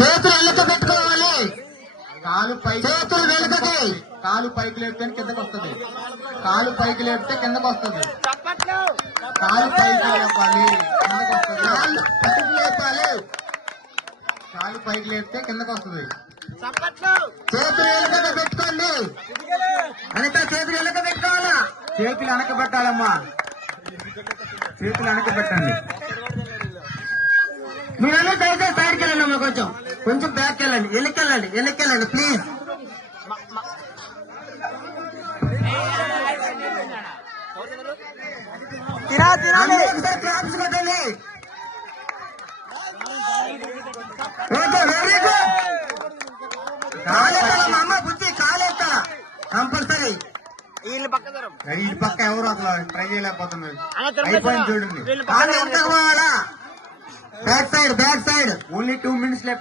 చేతులు వెనక పెట్టుకోవాలి. కాలు పై చేతులు వెనుకకి. కాలు పైకి లేపితే కిందకు వస్తుంది. కాలు పైకి లేపితే కిందకు వస్తుంది. కాలు పైకి లేపాలి, కిందకు వస్తుంది. కాలు పైకి లేపాలి. కాలు పైకి లేపితే కిందకు వస్తుంది. చేతులు వెనుక పెట్టుకోండి. అనిత చేతులు వెనుక పెట్టుకోవాలా? చేతులు వెనక పెట్టాలమ్మా. చేతులు వెనక పెట్టండి. మీరన్నా దయచేసి సైడ్కి వెళ్ళండి అమ్మా. కొంచెం కొంచెం బ్యాక్ వెళ్ళండి. వెనక్కెళ్ళండి ప్లీజ్. ఒకసారి క్లాప్స్ కొట్టండి. Okay, very good. కాలేస్తాడమ్మా అమ్మ. బుద్ధి కాలేస్తా కంపల్సరీ. ఈ పక్క ఎవరు అసలు ట్రై చేయలేకపోతున్నారు. అయిపోయింది చూడండి. కాలు ఎంత పోవాలా? Back side only 2 minutes left.